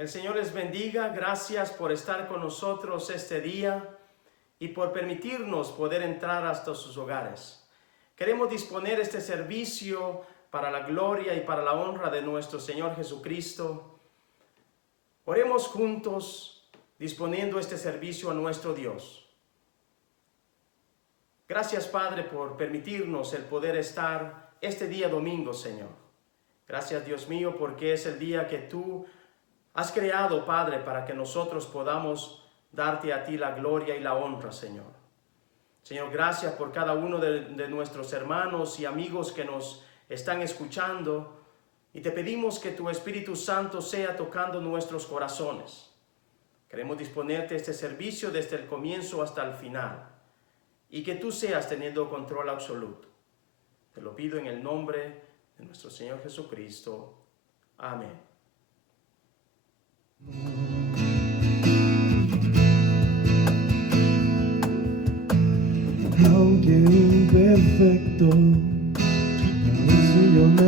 El Señor les bendiga. Gracias por estar con nosotros este día y por permitirnos poder entrar hasta sus hogares. Queremos disponer este servicio para la gloria y para la honra de nuestro Señor Jesucristo. Oremos juntos, disponiendo este servicio a nuestro Dios. Gracias, Padre, por permitirnos el poder estar este día domingo, Señor. Gracias, Dios mío, porque es el día que tú has creado, Padre, para que nosotros podamos darte a ti la gloria y la honra, Señor. Señor, gracias por cada uno de nuestros hermanos y amigos que nos están escuchando, y te pedimos que tu Espíritu Santo sea tocando nuestros corazones. Queremos disponerte este servicio desde el comienzo hasta el final, y que tú seas teniendo control absoluto. Te lo pido en el nombre de nuestro Señor Jesucristo. Amén. Aunque imperfecto, el Señor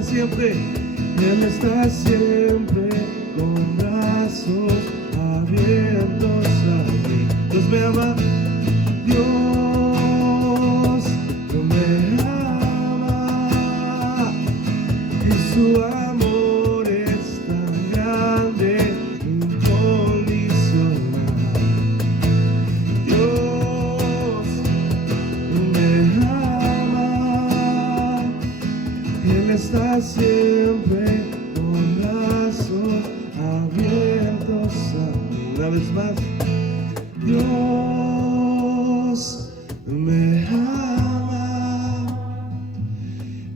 está siempre, Él está siempre con brazos abiertos a mí. Dios me ama, Dios me ama, y su amor es tan grande, incondicional. Dios me ama, Él está siempre con brazos abiertos a mí. Una vez más, Dios me ama,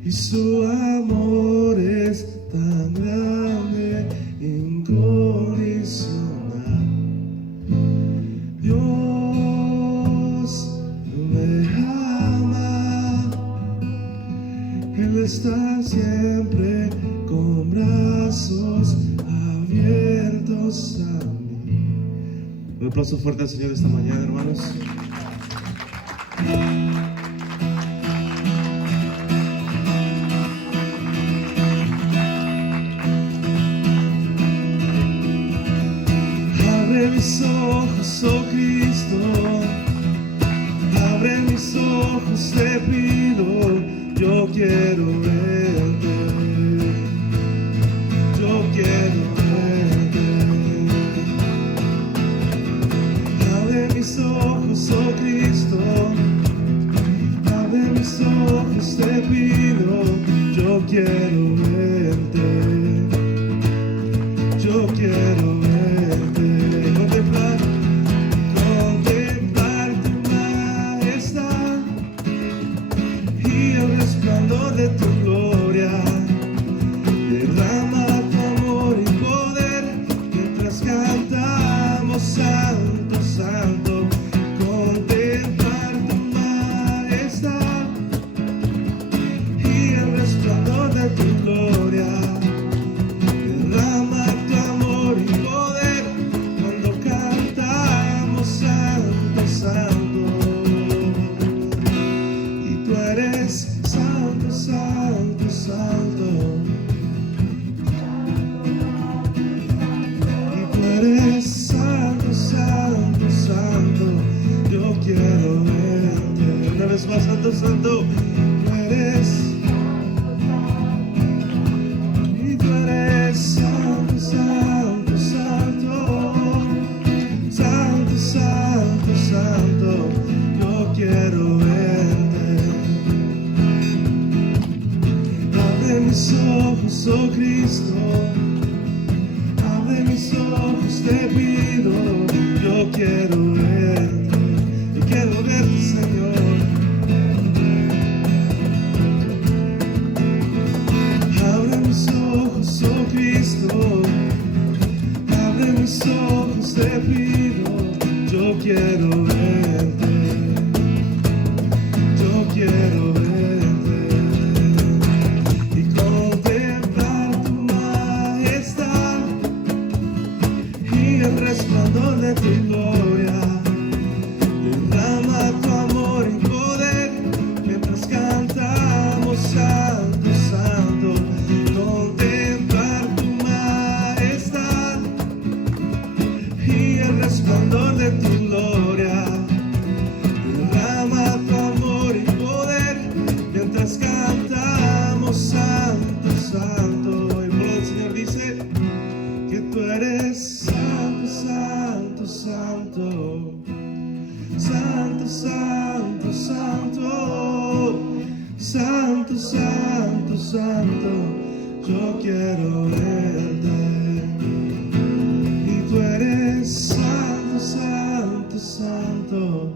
y su amor es tan grande, incondicional. Dios me ama, Él está siempre con brazos abiertos a mí. Un aplauso fuerte al Señor esta mañana, hermanos. Abre mis ojos, oh Cristo, abre mis ojos, te pido, yo quiero verte, yo quiero verte. Abre mis ojos, oh Cristo, abre mis ojos, te pido, yo quiero verte, yo quiero verte. Contemplar tu majestad y el resplandor de tu gloria. Derrama tu amor y poder mientras cantamos santo, santo. Contemplar tu majestad y el resplandor de tu gloria. Derrama tu amor y poder cuando cantamos santo, santo. Y tú eres santo, santo, santo. Y tú eres santo, santo, santo. Yo quiero verte. Una vez más, santo, santo. Tú eres. Y tú eres santo, santo, santo. Santo, santo, santo. Yo quiero verte. Abre mis ojos, oh Cristo, abre mis ojos, te pido, yo quiero verte, Señor. Abre mis ojos, oh Cristo, abre mis ojos, te pido, yo quiero verte, yo quiero verte. Y contemplar tu majestad y el resplandor de tu gloria. Derrama tu amor y poder mientras cantamos santo, santo. Contemplar tu majestad y el resplandor de tu gloria. Derrama tu amor y poder mientras cantamos santo, santo. Y por el Señor dice que tú eres santo, santo, santo. Santo, santo, santo. Santo, santo, santo. Yo quiero verte. Y tú eres santo, santo, santo.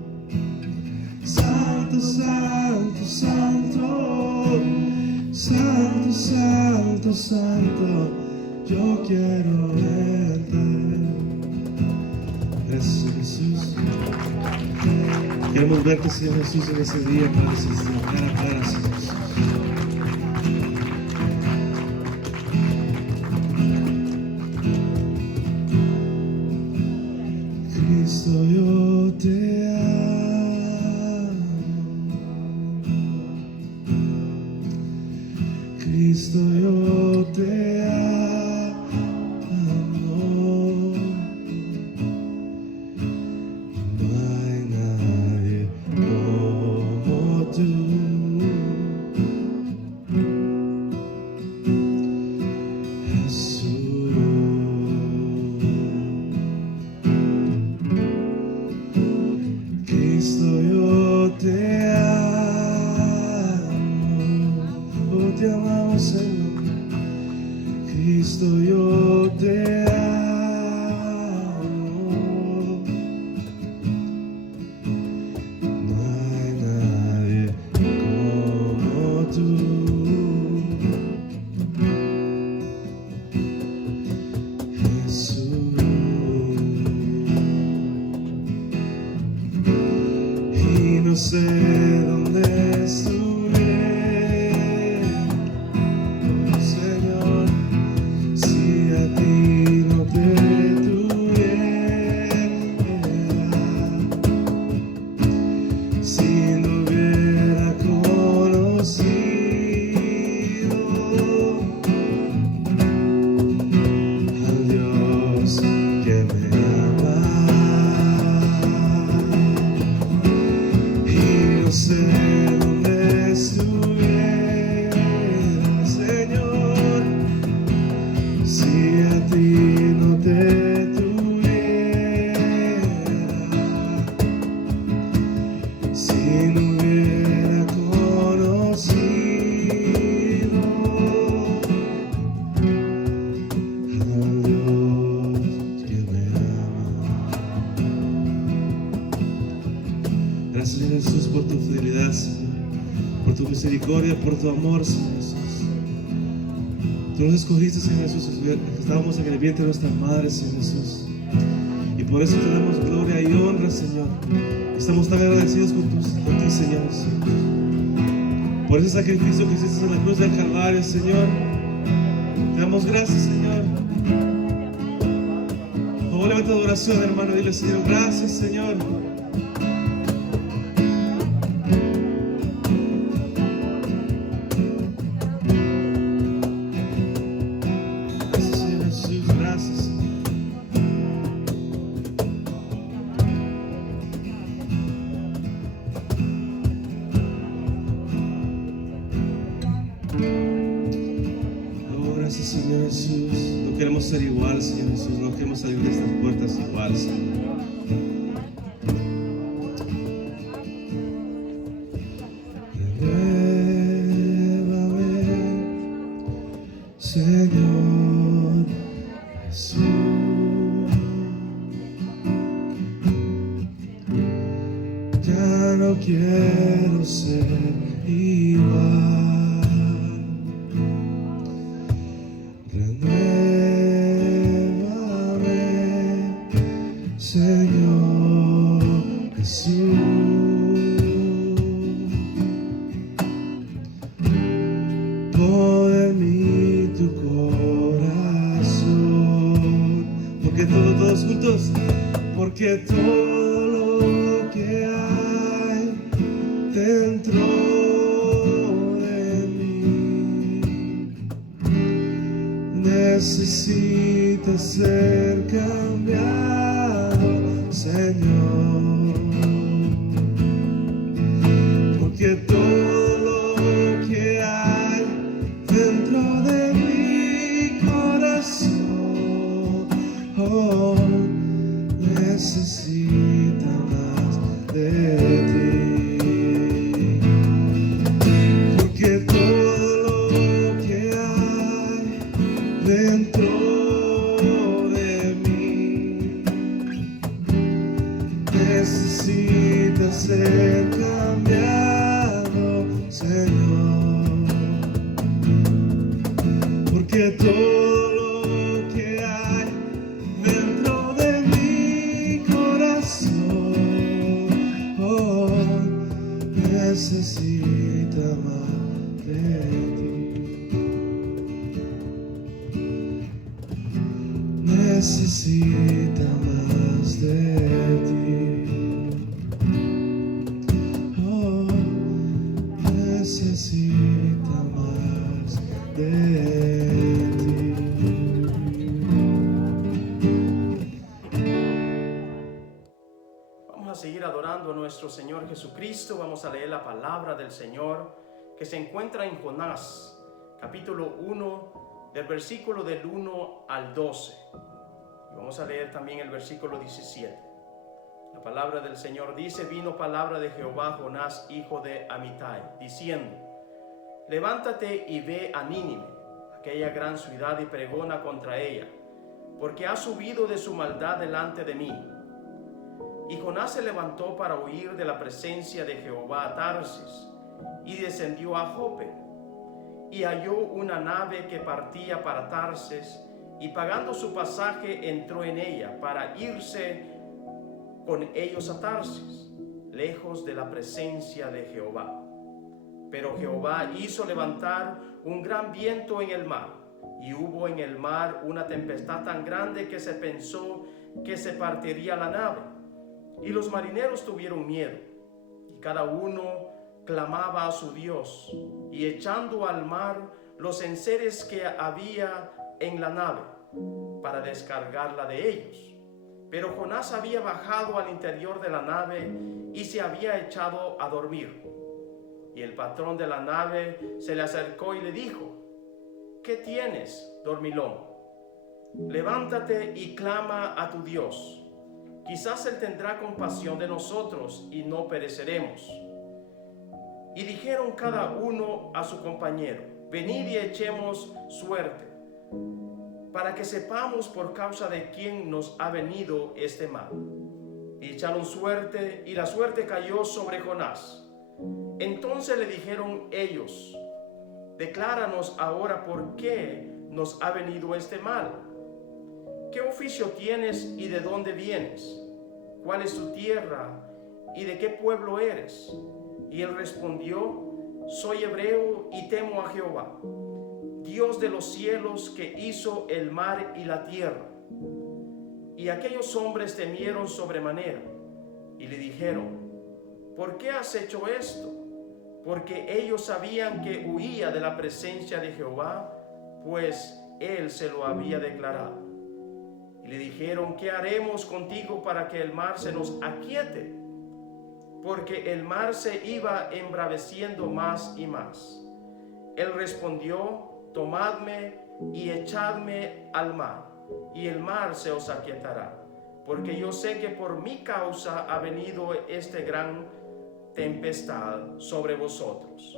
Santo, santo, santo. Santo, santo, santo. Yo quiero verte. Gracias, Jesús. Queremos verte, Señor Jesús, en ese día, Padre Celestial, cara a cara, Señor Jesús. Cristo, yo te amo. Cristo, yo te amo. No hay nadie como tú. Jesús. Cristo, yo te amo. Oh, te amamos, Señor. Cristo, yo te amo. No hay nadie como tú. Jesús. Y no sé dónde estuviera, Señor, si a ti no te tuviera, si no hubiera conocido al Dios que me ama. Y no sé dónde estuviera, Señor, si a ti no te tuviera, si no hubiera conocido al Dios que me ama. Gracias, Señor Jesús, por tu fidelidad, Señor, por tu misericordia, por tu amor, Señor Jesús. Tú nos escogiste, Señor Jesús, estábamos en el vientre de nuestra madre, Señor Jesús. Y por eso te damos gloria y honra, Señor. Estamos tan agradecidos con ti, Señor Jesús. Por ese sacrificio que hiciste en la cruz del Calvario, Señor. Te damos gracias, Señor. Oh, levanta tu oración, hermano. Dile, Señor, gracias, Señor. Gracias, Señor Jesús. Gracias, Señor. Oh, gracias, Señor Jesús. No queremos ser igual, Señor Jesús. No queremos salir de estas puertas igual, Señor. Renuévame, Señor Jesús. Ya no quiero ser igual. Renuévame, Señor Jesús. Pon en mí tu corazón, porque todos juntos, porque todo lo que hay dentro de mí necesita ser cambiado, Señor, porque todo lo que hay dentro de mi corazón, oh, necesita más de ti, porque todo lo que hay dentro de mí necesita ser cambiado, Señor, porque todo lo que hay dentro de mi corazón, oh, necesita más de ti, necesita más de ti, oh, necesita más de ti. Vamos a seguir adorando a nuestro Señor Jesucristo. Vamos a leer la palabra del Señor que se encuentra en Jonás, capítulo 1, del versículo del 1 al 12. Y vamos a leer también el versículo 17. La palabra del Señor dice: vino palabra de Jehová a Jonás, hijo de Amitai, diciendo: levántate y ve a Nínive, aquella gran ciudad, y pregona contra ella, porque ha subido de su maldad delante de mí. Y Jonás se levantó para huir de la presencia de Jehová a Tarsis, y descendió a Jope, y halló una nave que partía para Tarsis, y pagando su pasaje entró en ella para irse con ellos a Tarsis, lejos de la presencia de Jehová. Pero Jehová hizo levantar un gran viento en el mar, y hubo en el mar una tempestad tan grande que se pensó que se partiría la nave. Y los marineros tuvieron miedo, y cada uno clamaba a su Dios, y echando al mar los enseres que había en la nave, para descargarla de ellos. Pero Jonás había bajado al interior de la nave y se había echado a dormir. Y el patrón de la nave se le acercó y le dijo: ¿qué tienes, dormilón? Levántate y clama a tu Dios. Quizás Él tendrá compasión de nosotros y no pereceremos. Y dijeron cada uno a su compañero: venid y echemos suerte, para que sepamos por causa de quién nos ha venido este mal. Y echaron suerte, y la suerte cayó sobre Jonás. Entonces le dijeron ellos: decláranos ahora por qué nos ha venido este mal. ¿Qué oficio tienes y de dónde vienes? ¿Cuál es tu tierra y de qué pueblo eres? Y él respondió: soy hebreo y temo a Jehová, Dios de los cielos, que hizo el mar y la tierra. Y aquellos hombres temieron sobremanera y le dijeron: ¿por qué has hecho esto? Porque ellos sabían que huía de la presencia de Jehová, pues él se lo había declarado. Y le dijeron: ¿qué haremos contigo para que el mar se nos aquiete? Porque el mar se iba embraveciendo más y más. Él respondió: tomadme y echadme al mar, y el mar se os aquietará, porque yo sé que por mi causa ha venido esta gran tempestad sobre vosotros.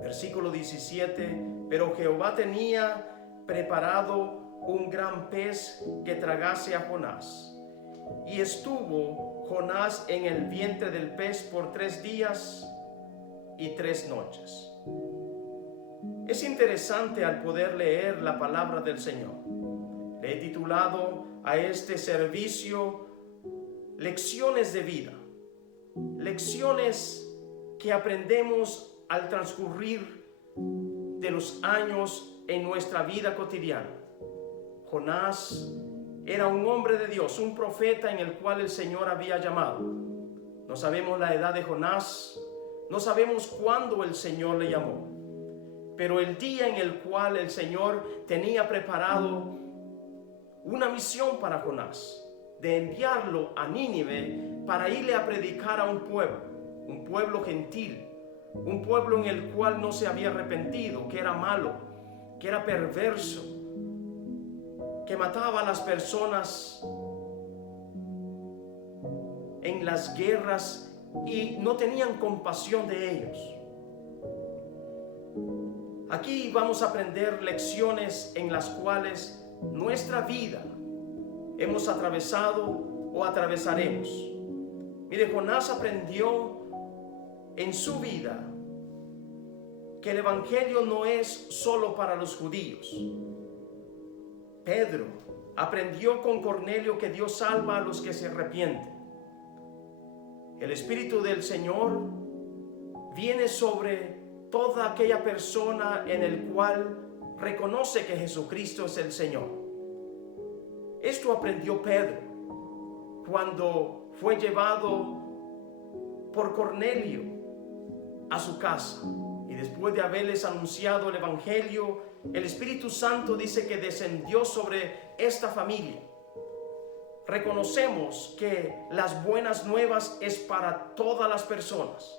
Versículo 17: pero Jehová tenía preparado un gran pez que tragase a Jonás, y estuvo Jonás en el vientre del pez por 3 días y 3 noches. Es interesante al poder leer la palabra del Señor. Le he titulado a este servicio Lecciones de vida. Lecciones que aprendemos al transcurrir de los años en nuestra vida cotidiana. Jonás era un hombre de Dios, un profeta en el cual el Señor había llamado. No sabemos la edad de Jonás, no sabemos cuándo el Señor le llamó. Pero el día en el cual el Señor tenía preparado una misión para Jonás, de enviarlo a Nínive para irle a predicar a un pueblo gentil, un pueblo en el cual no se había arrepentido, que era malo, que era perverso, que mataba a las personas en las guerras y no tenían compasión de ellos. Aquí vamos a aprender lecciones en las cuales nuestra vida hemos atravesado o atravesaremos. Mire, Jonás aprendió en su vida que el evangelio no es solo para los judíos. Pedro aprendió con Cornelio que Dios salva a los que se arrepienten. El Espíritu del Señor viene sobre toda aquella persona en el cual reconoce que Jesucristo es el Señor. Esto aprendió Pedro cuando fue llevado por Cornelio a su casa. Y después de haberles anunciado el Evangelio, el Espíritu Santo dice que descendió sobre esta familia. Reconocemos que las buenas nuevas es para todas las personas,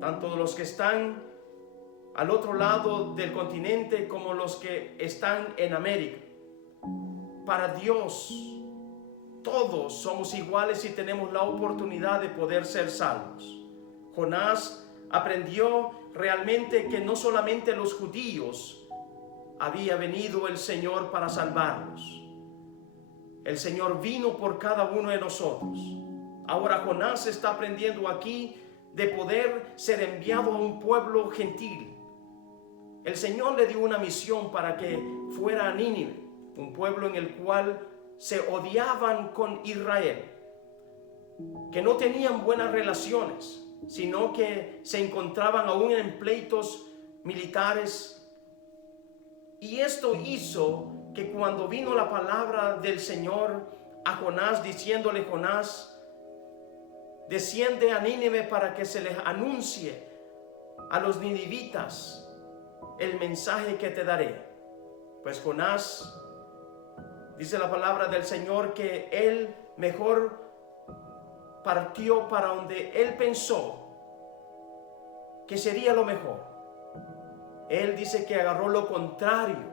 tanto los que están al otro lado del continente como los que están en América. Para Dios, todos somos iguales y tenemos la oportunidad de poder ser salvos. Jonás aprendió realmente que no solamente los judíos había venido el Señor para salvarlos. El Señor vino por cada uno de nosotros. Ahora Jonás está aprendiendo aquí de poder ser enviado a un pueblo gentil. El Señor le dio una misión para que fuera a Nínive, un pueblo en el cual se odiaban con Israel, que no tenían buenas relaciones, sino que se encontraban aún en pleitos militares. Y esto hizo que cuando vino la palabra del Señor a Jonás, diciéndole: Jonás, desciende a Nínive para que se les anuncie a los ninivitas el mensaje que te daré. Pues Jonás, dice la palabra del Señor, que él mejor partió para donde él pensó que sería lo mejor. Él dice que agarró lo contrario,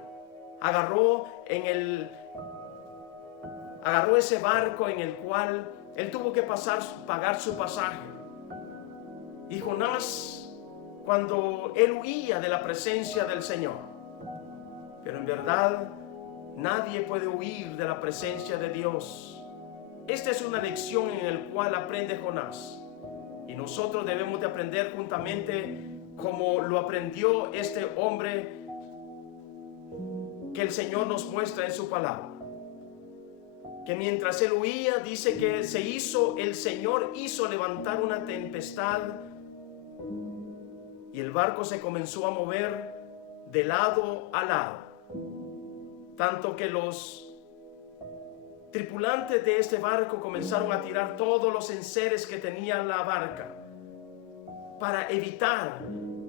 agarró ese barco en el cual él tuvo que pagar su pasaje. Y Jonás, cuando él huía de la presencia del Señor, pero en verdad nadie puede huir de la presencia de Dios. Esta es una lección en la cual aprende Jonás, y nosotros debemos de aprender juntamente como lo aprendió este hombre que el Señor nos muestra en su palabra. Que mientras él huía, dice que el Señor hizo levantar una tempestad y el barco se comenzó a mover de lado a lado, tanto que los tripulantes de este barco comenzaron a tirar todos los enseres que tenía la barca para evitar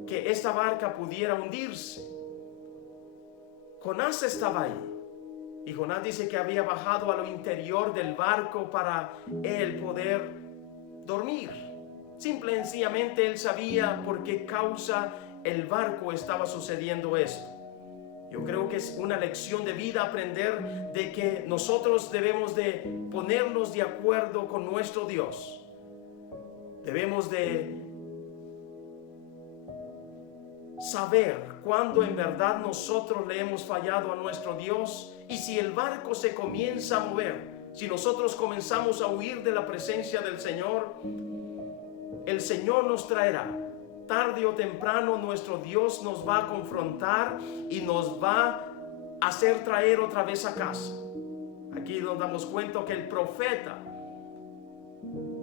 que esta barca pudiera hundirse. Jonás estaba ahí, y Jonás dice que había bajado a lo interior del barco para él poder dormir. Simple y sencillamente él sabía por qué causa el barco estaba sucediendo esto. Yo creo que es una lección de vida aprender de que nosotros debemos de ponernos de acuerdo con nuestro Dios. Debemos de saber cuándo en verdad nosotros le hemos fallado a nuestro Dios, y si el barco se comienza a mover, si nosotros comenzamos a huir de la presencia del Señor, el Señor nos traerá. Tarde o temprano nuestro Dios nos va a confrontar y nos va a hacer traer otra vez a casa. Aquí nos damos cuenta que el profeta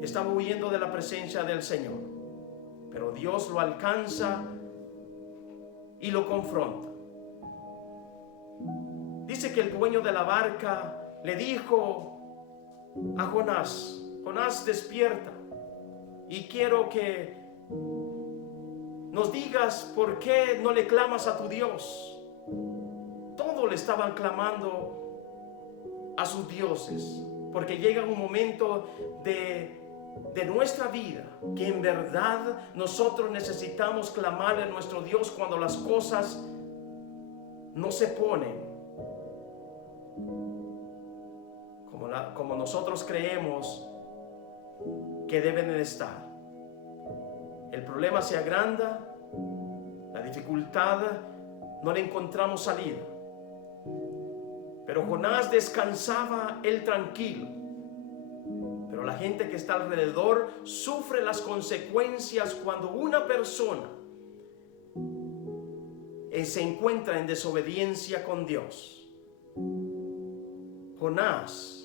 estaba huyendo de la presencia del Señor, pero Dios lo alcanza y lo confronta. Dice que el dueño de la barca le dijo a Jonás: Jonás, despierta, y quiero que nos digas por qué no le clamas a tu Dios. Todos le estaban clamando a sus dioses, porque llega un momento de nuestra vida que en verdad nosotros necesitamos clamarle a nuestro Dios cuando las cosas no se ponen como nosotros creemos que deben de estar. El problema se agranda, la dificultad no le encontramos salida. Pero Jonás descansaba él tranquilo. Pero la gente que está alrededor sufre las consecuencias cuando una persona se encuentra en desobediencia con Dios. Jonás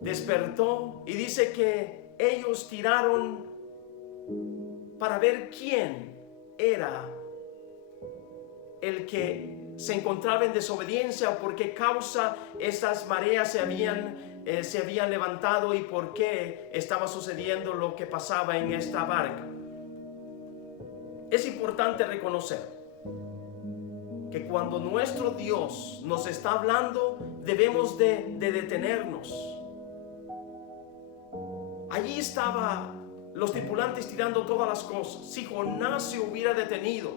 despertó y dice que ellos tiraron para ver quién era el que se encontraba en desobediencia, o por qué causa estas mareas se habían levantado y por qué estaba sucediendo lo que pasaba en esta barca. Es importante reconocer que cuando nuestro Dios nos está hablando, debemos de detenernos. Allí estaban los tripulantes tirando todas las cosas. Si Jonás se hubiera detenido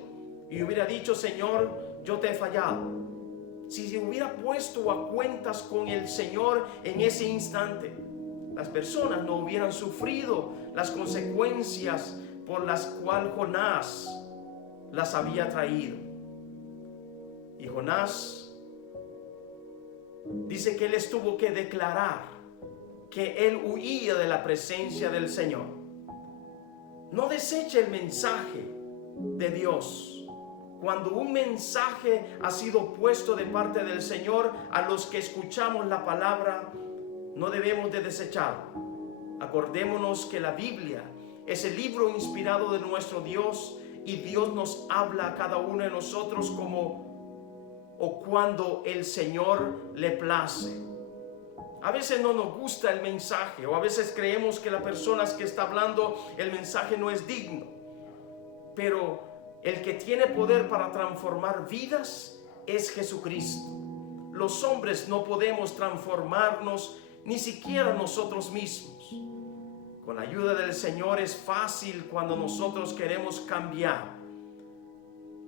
y hubiera dicho: Señor, yo te he fallado, si se hubiera puesto a cuentas con el Señor en ese instante, las personas no hubieran sufrido las consecuencias por las cuales Jonás las había traído. Y Jonás dice que él tuvo que declarar que él huía de la presencia del Señor. No deseche el mensaje de Dios. Cuando un mensaje ha sido puesto de parte del Señor, a los que escuchamos la palabra, no debemos de desecharlo. Acordémonos que la Biblia es el libro inspirado de nuestro Dios, y Dios nos habla a cada uno de nosotros como o cuando el Señor le place. A veces no nos gusta el mensaje, o a veces creemos que la persona que está hablando el mensaje no es digno. Pero el que tiene poder para transformar vidas es Jesucristo. Los hombres no podemos transformarnos, ni siquiera nosotros mismos. Con la ayuda del Señor es fácil cuando nosotros queremos cambiar,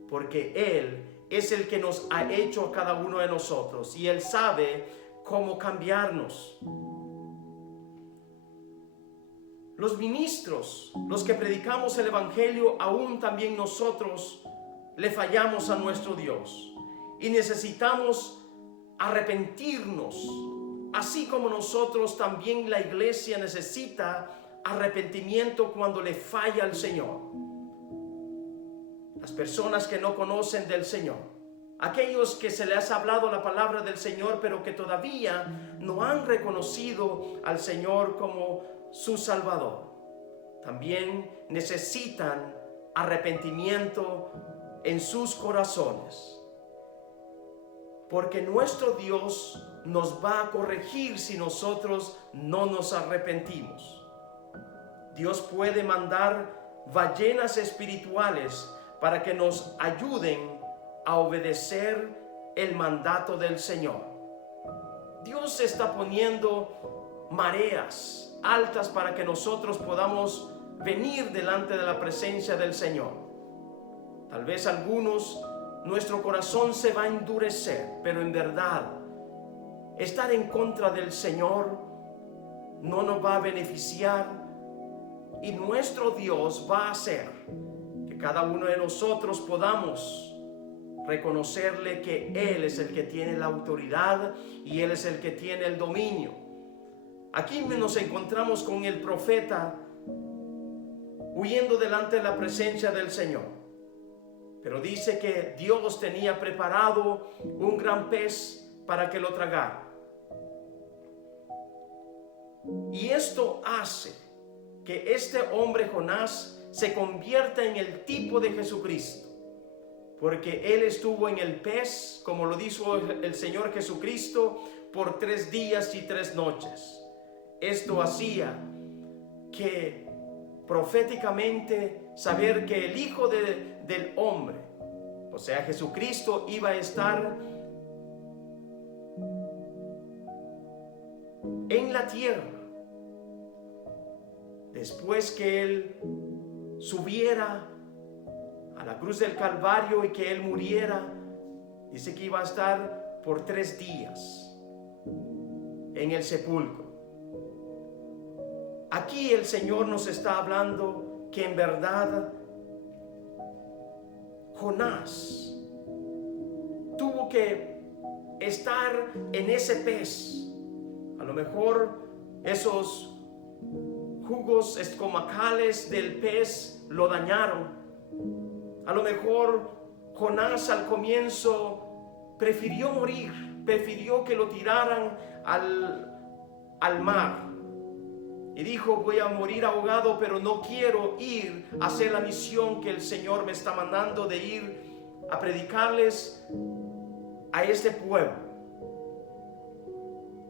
porque Él es el que nos ha hecho a cada uno de nosotros, y Él sabe cómo cambiarnos. Los ministros, los que predicamos el Evangelio, aún también nosotros le fallamos a nuestro Dios y necesitamos arrepentirnos, así como nosotros también la iglesia necesita arrepentimiento cuando le falla al Señor. Las personas que no conocen del Señor, aquellos que se les ha hablado la palabra del Señor, pero que todavía no han reconocido al Señor como su Salvador, también necesitan arrepentimiento en sus corazones, porque nuestro Dios nos va a corregir si nosotros no nos arrepentimos. Dios puede mandar ballenas espirituales para que nos ayuden a obedecer el mandato del Señor. Dios está poniendo mareas altas para que nosotros podamos venir delante de la presencia del Señor. Tal vez algunos, nuestro corazón se va a endurecer, pero en verdad, estar en contra del Señor no nos va a beneficiar, y nuestro Dios va a hacer que cada uno de nosotros podamos reconocerle que Él es el que tiene la autoridad y Él es el que tiene el dominio. Aquí nos encontramos con el profeta huyendo delante de la presencia del Señor, pero dice que Dios tenía preparado un gran pez para que lo tragara. Y esto hace que este hombre Jonás se convierta en el tipo de Jesucristo, porque él estuvo en el pez, como lo dijo el Señor Jesucristo, por 3 días y 3 noches. Esto hacía que proféticamente saber que el Hijo del Hombre, o sea Jesucristo, iba a estar en la tierra después que Él subiera a la cruz del Calvario y que Él muriera. Dice que iba a estar por 3 días en el sepulcro. Aquí el Señor nos está hablando que en verdad Jonás tuvo que estar en ese pez. A lo mejor esos jugos estomacales del pez lo dañaron. A lo mejor Jonás al comienzo prefirió morir, prefirió que lo tiraran al mar. Y dijo: voy a morir ahogado, pero no quiero ir a hacer la misión que el Señor me está mandando, de ir a predicarles a este pueblo.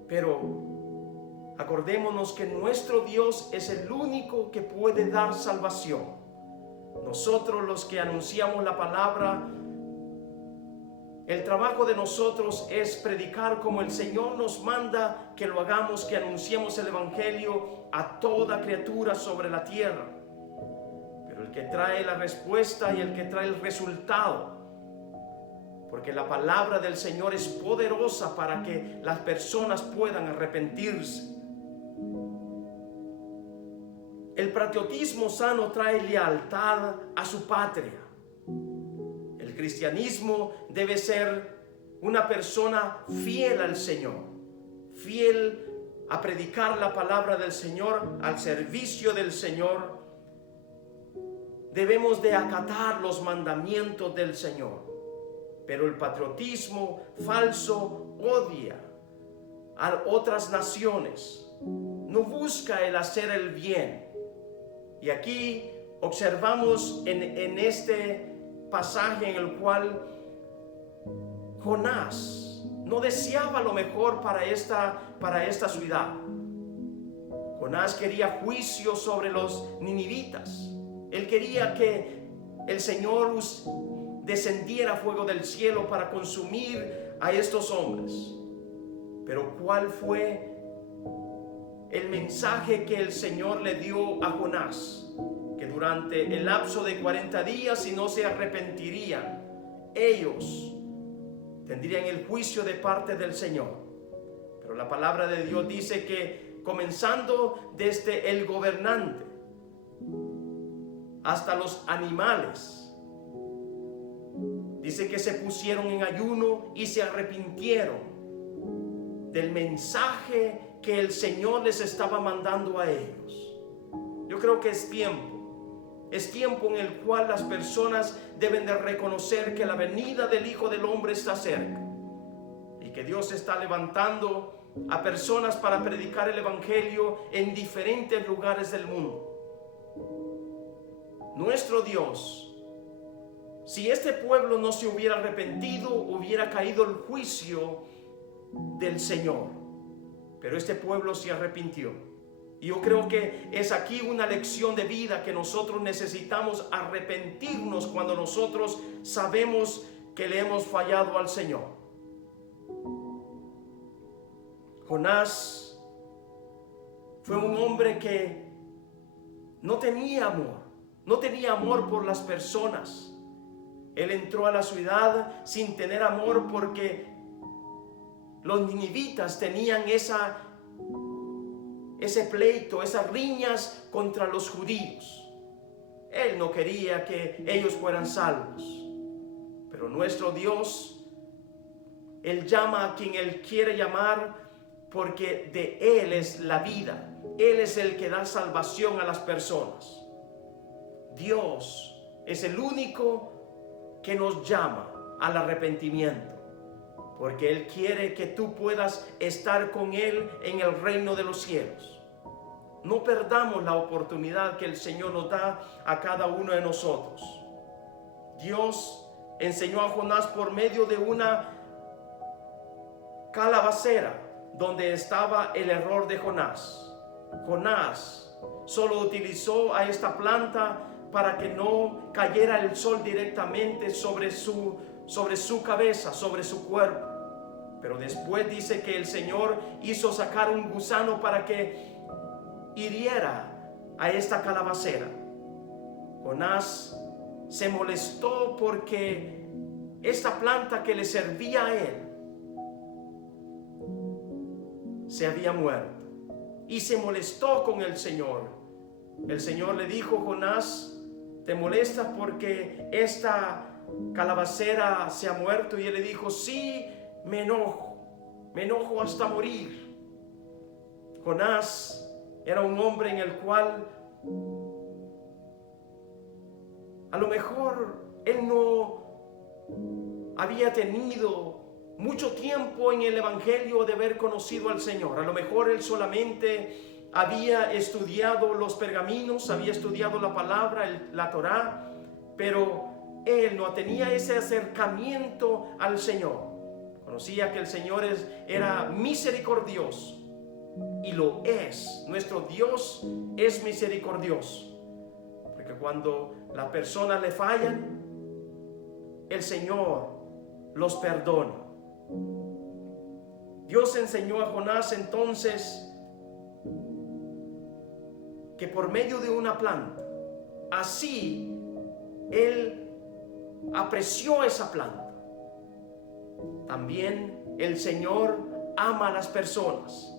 Pero acordémonos que nuestro Dios es el único que puede dar salvación. Nosotros los que anunciamos la palabra, el trabajo de nosotros es predicar como el Señor nos manda que lo hagamos, que anunciemos el Evangelio a toda criatura sobre la tierra. Pero el que trae la respuesta y el que trae el resultado, porque la palabra del Señor es poderosa para que las personas puedan arrepentirse. El patriotismo sano trae lealtad a su patria. El cristianismo debe ser una persona fiel al Señor, fiel a predicar la palabra del Señor, al servicio del Señor. Debemos de acatar los mandamientos del Señor. Pero el patriotismo falso odia a otras naciones, no busca el hacer el bien. Y aquí observamos en este pasaje en el cual Jonás no deseaba lo mejor para esta ciudad. Jonás quería juicio sobre los ninivitas. Él quería que el Señor descendiera fuego del cielo para consumir a estos hombres. Pero ¿cuál fue el mensaje que el Señor le dio a Jonás? Que durante el lapso de 40 días, si no se arrepentirían, ellos tendrían el juicio de parte del Señor. Pero la palabra de Dios dice que comenzando desde el gobernante hasta los animales, dice que se pusieron en ayuno y se arrepintieron del mensaje que el Señor les estaba mandando a ellos. Yo creo que es tiempo en el cual las personas deben de reconocer que la venida del Hijo del Hombre está cerca y que Dios está levantando a personas para predicar el Evangelio en diferentes lugares del mundo. Nuestro Dios, si este pueblo no se hubiera arrepentido, hubiera caído el juicio del Señor. Pero este pueblo se arrepintió. Y yo creo que es aquí una lección de vida que nosotros necesitamos arrepentirnos cuando nosotros sabemos que le hemos fallado al Señor. Jonás fue un hombre que no tenía amor por las personas. Él entró a la ciudad sin tener amor porque los ninivitas tenían ese pleito, esas riñas contra los judíos. Él no quería que ellos fueran salvos. Pero nuestro Dios, Él llama a quien Él quiere llamar, porque de Él es la vida. Él es el que da salvación a las personas. Dios es el único que nos llama al arrepentimiento, porque Él quiere que tú puedas estar con Él en el reino de los cielos. No perdamos la oportunidad que el Señor nos da a cada uno de nosotros. Dios enseñó a Jonás por medio de una calabacera donde estaba el error de Jonás. Jonás solo utilizó a esta planta para que no cayera el sol directamente sobre su cabeza, sobre su cuerpo. Pero después dice que el Señor hizo sacar un gusano para que hiriera a esta calabacera. Jonás se molestó porque esta planta que le servía a él se había muerto y se molestó con el Señor. El Señor le dijo: Jonás, ¿te molestas porque esta calabacera se ha muerto? Y él le dijo: sí, me enojo hasta morir. Jonás era un hombre en el cual a lo mejor él no había tenido mucho tiempo en el Evangelio de haber conocido al Señor. A lo mejor él solamente había estudiado los pergaminos, había estudiado la palabra, la Torá, pero él no tenía ese acercamiento al Señor. Conocía que el Señor era misericordioso, y lo es. Nuestro Dios es misericordioso. Porque cuando las personas le fallan, el Señor los perdona. Dios enseñó a Jonás entonces que por medio de una planta, así él apreció esa planta. También el Señor ama a las personas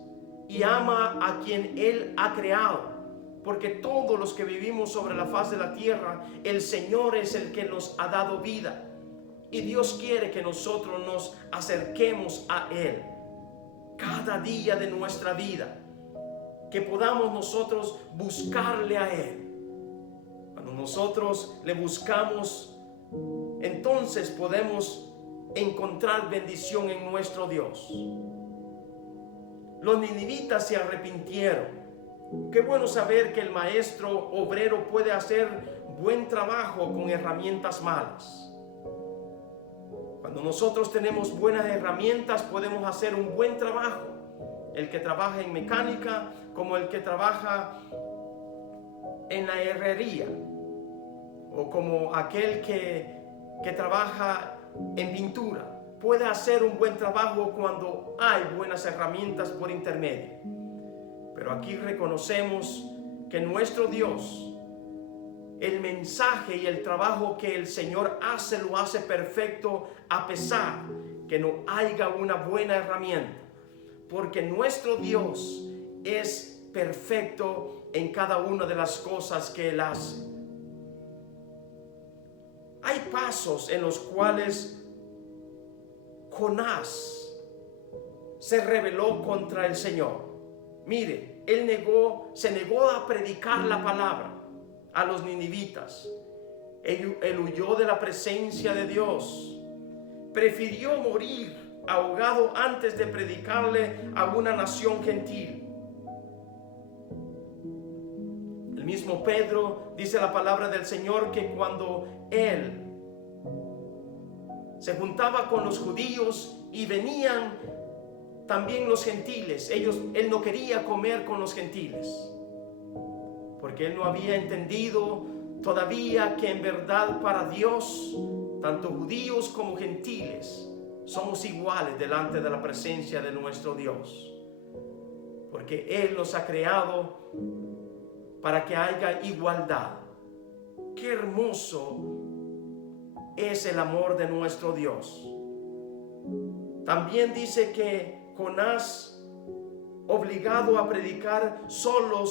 y ama a quien Él ha creado, porque todos los que vivimos sobre la faz de la tierra, el Señor es el que nos ha dado vida, y Dios quiere que nosotros nos acerquemos a Él cada día de nuestra vida, que podamos nosotros buscarle a Él. Cuando nosotros le buscamos, entonces podemos encontrar bendición en nuestro Dios. Los ninivitas se arrepintieron. Qué bueno saber que el maestro obrero puede hacer buen trabajo con herramientas malas. Cuando nosotros tenemos buenas herramientas, podemos hacer un buen trabajo. El que trabaja en mecánica, como el que trabaja en la herrería, o como aquel que trabaja en pintura, puede hacer un buen trabajo cuando hay buenas herramientas por intermedio. Pero aquí reconocemos que nuestro Dios, el mensaje y el trabajo que el Señor hace, lo hace perfecto a pesar que no haya una buena herramienta, porque nuestro Dios es perfecto en cada una de las cosas que Él hace. Hay pasos en los cuales Jonás se rebeló contra el Señor. Mire, él se negó a predicar la palabra a los ninivitas. Él huyó de la presencia de Dios. Prefirió morir ahogado antes de predicarle a una nación gentil. El mismo Pedro, dice la palabra del Señor, que cuando él se juntaba con los judíos y venían también los gentiles, él no quería comer con los gentiles, porque él no había entendido todavía que en verdad para Dios, tanto judíos como gentiles, somos iguales delante de la presencia de nuestro Dios, porque Él nos ha creado para que haya igualdad. Qué hermoso es el amor de nuestro Dios. También dice que Jonás, obligado a predicar, solo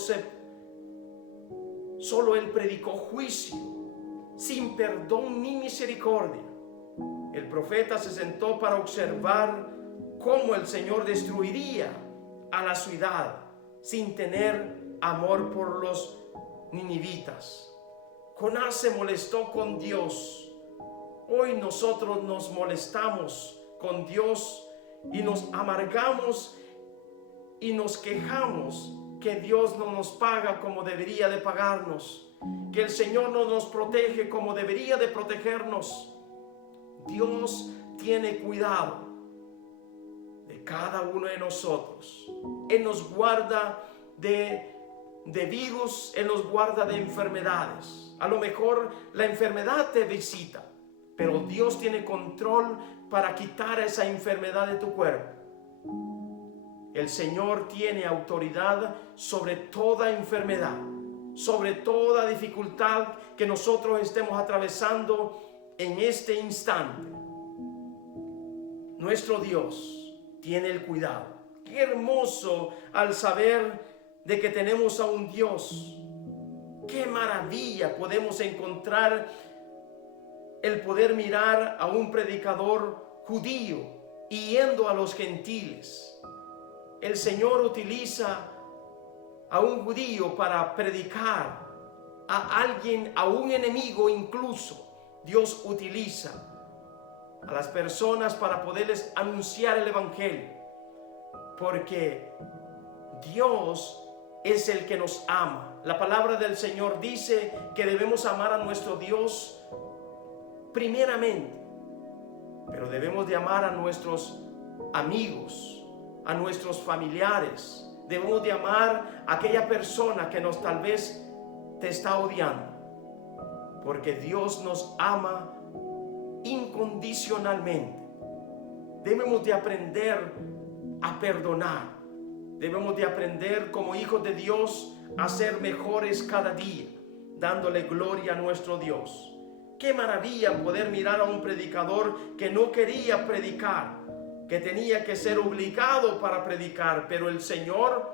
él predicó juicio, sin perdón ni misericordia. El profeta se sentó para observar cómo el Señor destruiría a la ciudad sin tener amor por los ninivitas. Jonás se molestó con Dios. Hoy nosotros nos molestamos con Dios y nos amargamos y nos quejamos que Dios no nos paga como debería de pagarnos, que el Señor no nos protege como debería de protegernos. Dios tiene cuidado de cada uno de nosotros. Él nos guarda de virus, Él nos guarda de enfermedades. A lo mejor la enfermedad te visita, pero Dios tiene control para quitar esa enfermedad de tu cuerpo. El Señor tiene autoridad sobre toda enfermedad, sobre toda dificultad que nosotros estemos atravesando en este instante. Nuestro Dios tiene el cuidado. Qué hermoso al saber de que tenemos a un Dios. Qué maravilla podemos encontrar el poder mirar a un predicador judío y yendo a los gentiles. El Señor utiliza a un judío para predicar a alguien, a un enemigo incluso. Dios utiliza a las personas para poderles anunciar el evangelio, porque Dios es el que nos ama. La palabra del Señor dice que debemos amar a nuestro Dios primeramente, pero debemos de amar a nuestros amigos, a nuestros familiares. Debemos de amar a aquella persona que tal vez te está odiando. porque Dios nos ama incondicionalmente. Debemos de aprender a perdonar. Debemos de aprender como hijos de Dios a ser mejores cada día, dándole gloria a nuestro Dios. Qué maravilla poder mirar a un predicador que no quería predicar, que tenía que ser obligado para predicar, pero el Señor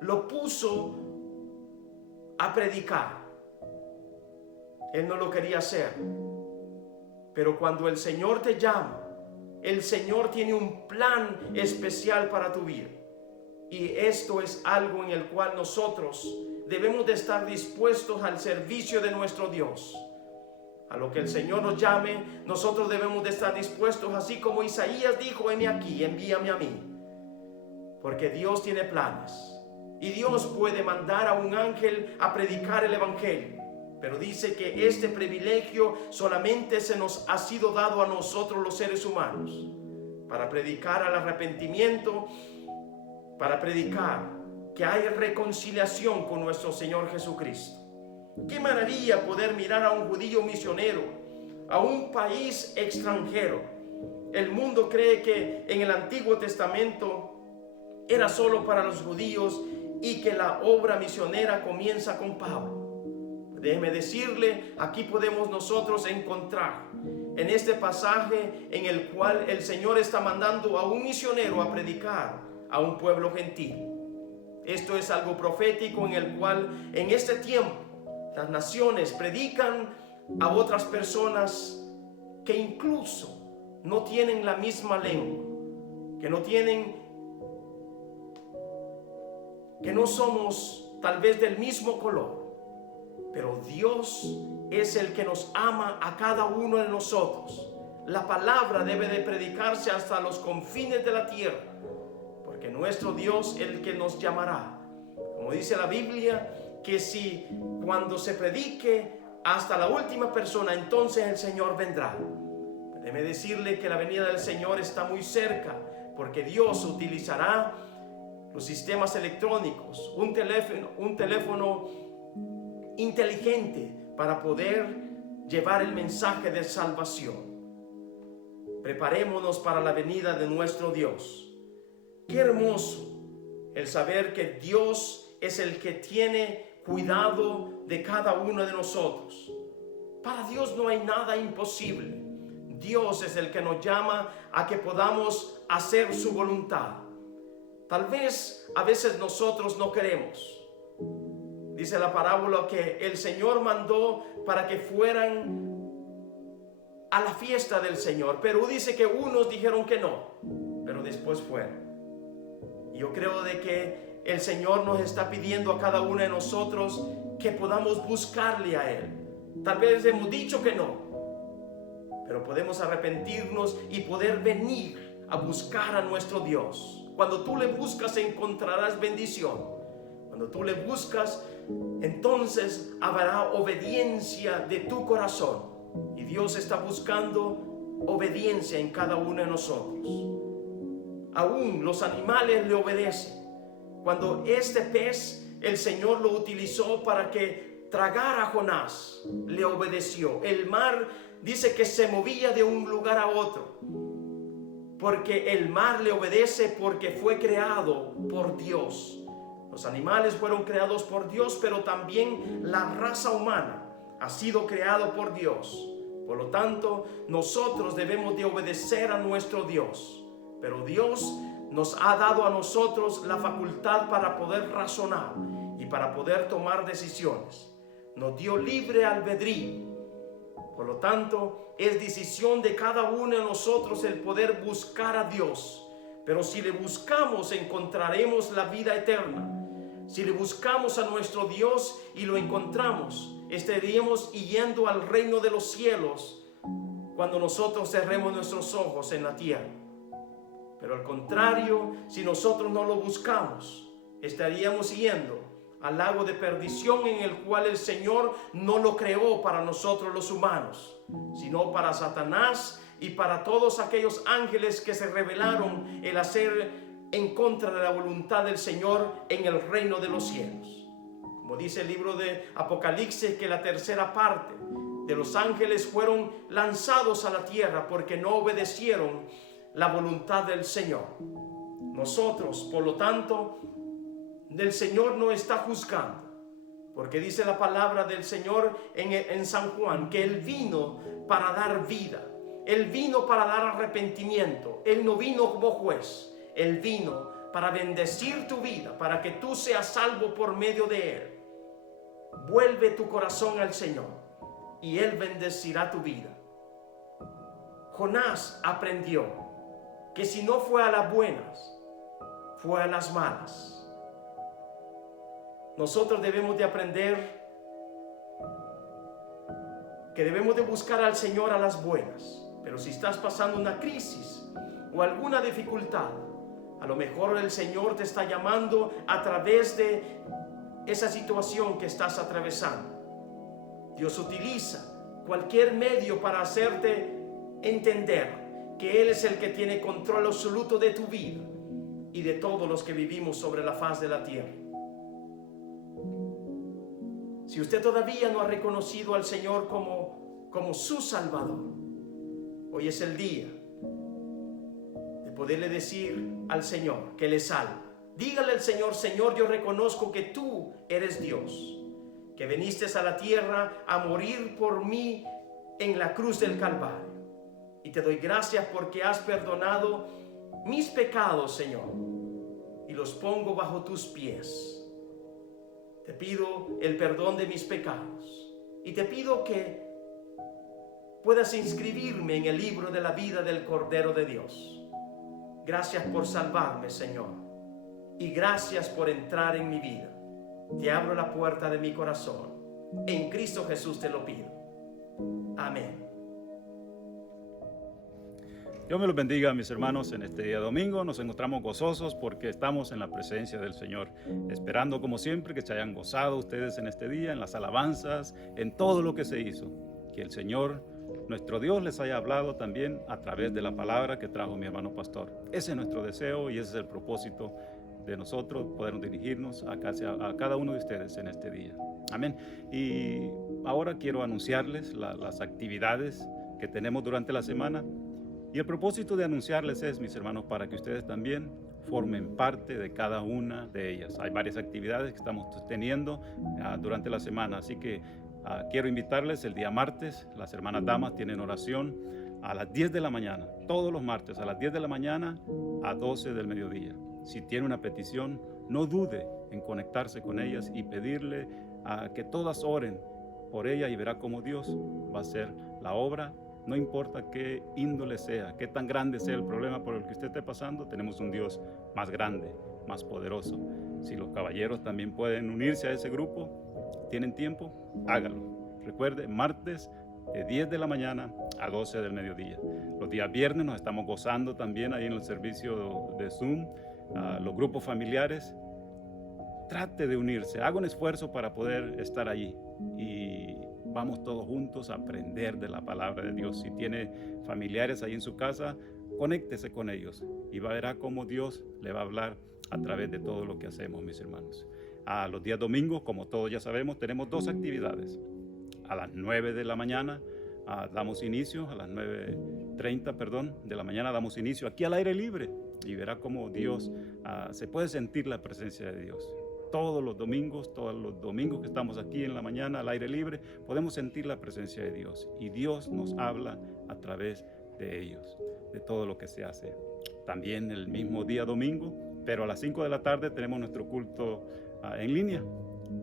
lo puso a predicar. Él no lo quería hacer, pero cuando el Señor te llama, el Señor tiene un plan especial para tu vida. Y esto es algo en el cual nosotros debemos de estar dispuestos al servicio de nuestro Dios. A lo que el Señor nos llame, nosotros debemos de estar dispuestos, así como Isaías dijo: heme aquí, envíame a mí. Porque Dios tiene planes. Y Dios puede mandar a un ángel a predicar el evangelio. Pero dice que este privilegio solamente se nos ha sido dado a nosotros los seres humanos, para predicar al arrepentimiento, para predicar que hay reconciliación con nuestro Señor Jesucristo. Qué maravilla poder mirar a un judío misionero a un país extranjero. El mundo cree que en el Antiguo Testamento era solo para los judíos y que la obra misionera comienza con Pablo. Déjeme decirle, aquí podemos nosotros encontrar en este pasaje en el cual el Señor está mandando a un misionero a predicar a un pueblo gentil. Esto es algo profético en el cual en este tiempo las naciones predican a otras personas que incluso no tienen la misma lengua, que no somos tal vez del mismo color. Pero Dios es el que nos ama a cada uno de nosotros. La palabra debe de predicarse hasta los confines de la tierra, porque nuestro Dios es el que nos llamará. Como dice la Biblia, que si cuando se predique hasta la última persona, entonces el Señor vendrá. Déjeme decirle que la venida del Señor está muy cerca, porque Dios utilizará los sistemas electrónicos, un teléfono inteligente para poder llevar el mensaje de salvación. Preparémonos para la venida de nuestro Dios. Qué hermoso el saber que Dios es el que tiene cuidado de cada uno de nosotros. Para Dios no hay nada imposible. Dios es el que nos llama a que podamos hacer su voluntad. Tal vez a veces nosotros no queremos. Dice la parábola que el Señor mandó para que fueran a la fiesta del Señor, pero dice que unos dijeron que no, pero después fueron. Yo creo de que el Señor nos está pidiendo a cada uno de nosotros que podamos buscarle a Él. Tal vez hemos dicho que no, pero podemos arrepentirnos y poder venir a buscar a nuestro Dios. Cuando tú le buscas, encontrarás bendición. Cuando tú le buscas, entonces habrá obediencia de tu corazón. Y Dios está buscando obediencia en cada uno de nosotros. Aún los animales le obedecen. Cuando este pez, el Señor lo utilizó para que tragara a Jonás, le obedeció. El mar dice que se movía de un lugar a otro, porque el mar le obedece, porque fue creado por Dios. Los animales fueron creados por Dios, pero también la raza humana ha sido creado por Dios. Por lo tanto, nosotros debemos de obedecer a nuestro Dios. Pero Dios nos ha dado a nosotros la facultad para poder razonar y para poder tomar decisiones. Nos dio libre albedrío. Por lo tanto, es decisión de cada uno de nosotros el poder buscar a Dios. Pero si le buscamos, encontraremos la vida eterna. Si le buscamos a nuestro Dios y lo encontramos, estaríamos yendo al reino de los cielos cuando nosotros cerremos nuestros ojos en la tierra. Pero al contrario, si nosotros no lo buscamos, estaríamos yendo al lago de perdición, en el cual el Señor no lo creó para nosotros los humanos, sino para Satanás y para todos aquellos ángeles que se rebelaron el hacer en contra de la voluntad del Señor en el reino de los cielos. Como dice el libro de Apocalipsis, que la tercera parte de los ángeles fueron lanzados a la tierra porque no obedecieron la voluntad del Señor. Nosotros, por lo tanto, el Señor no está juzgando, porque dice la palabra del Señor en San Juan, que Él vino para dar vida, Él vino para dar arrepentimiento, Él no vino como juez, Él vino para bendecir tu vida, para que tú seas salvo por medio de Él. Vuelve tu corazón al Señor y Él bendecirá tu vida. Jonás aprendió que si no fue a las buenas, fue a las malas. Nosotros debemos de aprender que debemos de buscar al Señor a las buenas. Pero si estás pasando una crisis o alguna dificultad, a lo mejor el Señor te está llamando a través de esa situación que estás atravesando. Dios utiliza cualquier medio para hacerte entender que Él es el que tiene control absoluto de tu vida y de todos los que vivimos sobre la faz de la tierra. Si usted todavía no ha reconocido al Señor como su Salvador, hoy es el día de poderle decir al Señor que le salve. Dígale al Señor: Señor, yo reconozco que tú eres Dios, que viniste a la tierra a morir por mí en la cruz del Calvario. Y te doy gracias porque has perdonado mis pecados, Señor, y los pongo bajo tus pies. Te pido el perdón de mis pecados y te pido que puedas inscribirme en el libro de la vida del Cordero de Dios. Gracias por salvarme, Señor, y gracias por entrar en mi vida. Te abro la puerta de mi corazón. En Cristo Jesús te lo pido. Amén. Dios me los bendiga, mis hermanos. En este día domingo nos encontramos gozosos porque estamos en la presencia del Señor, esperando como siempre que se hayan gozado ustedes en este día, en las alabanzas, en todo lo que se hizo. Que el Señor, nuestro Dios, les haya hablado también a través de la palabra que trajo mi hermano pastor. Ese es nuestro deseo y ese es el propósito de nosotros, poder dirigirnos a cada uno de ustedes en este día. Amén. Y ahora quiero anunciarles las actividades que tenemos durante la semana. Y el propósito de anunciarles es, mis hermanos, para que ustedes también formen parte de cada una de ellas. Hay varias actividades que estamos teniendo durante la semana, así que quiero invitarles el día martes. Las hermanas damas tienen oración a las 10 de la mañana, todos los martes a las 10 de la mañana a 12 del mediodía. Si tiene una petición, no dude en conectarse con ellas y pedirle que todas oren por ella y verá cómo Dios va a hacer la obra. No importa qué índole sea, qué tan grande sea el problema por el que usted esté pasando, tenemos un Dios más grande, más poderoso. Si los caballeros también pueden unirse a ese grupo, tienen tiempo, hágalo. Recuerde, martes de 10 de la mañana a 12 del mediodía. Los días viernes nos estamos gozando también ahí en el servicio de Zoom, los grupos familiares. Trate de unirse, haga un esfuerzo para poder estar allí y vamos todos juntos a aprender de la palabra de Dios. Si tiene familiares ahí en su casa, conéctese con ellos y verá cómo Dios le va a hablar a través de todo lo que hacemos, mis hermanos. A los días domingos, como todos ya sabemos, tenemos dos actividades. A las 9 de la mañana damos inicio, a las 9:30, de la mañana damos inicio aquí al aire libre y verá cómo Dios, se puede sentir la presencia de Dios. Todos los domingos que estamos aquí en la mañana al aire libre, podemos sentir la presencia de Dios y Dios nos habla a través de ellos, de todo lo que se hace. También el mismo día domingo, pero a las 5 de la tarde tenemos nuestro culto en línea.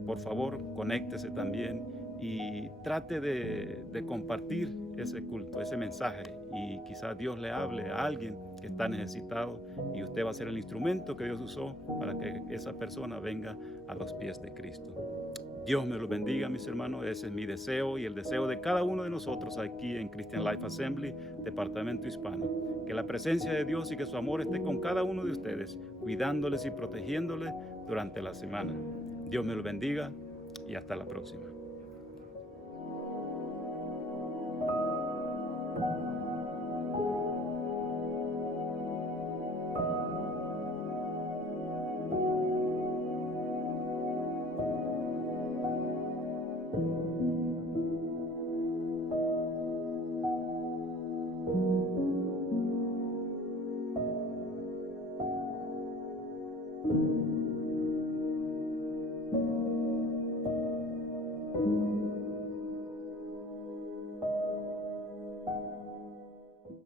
Por favor, conéctese también y trate de compartir ese culto, ese mensaje, y quizás Dios le hable a alguien que está necesitado y usted va a ser el instrumento que Dios usó para que esa persona venga a los pies de Cristo. Dios me los bendiga, mis hermanos. Ese es mi deseo y el deseo de cada uno de nosotros aquí en Christian Life Assembly, Departamento Hispano. Que la presencia de Dios y que su amor esté con cada uno de ustedes, cuidándoles y protegiéndoles durante la semana. Dios me los bendiga y hasta la próxima. Señor.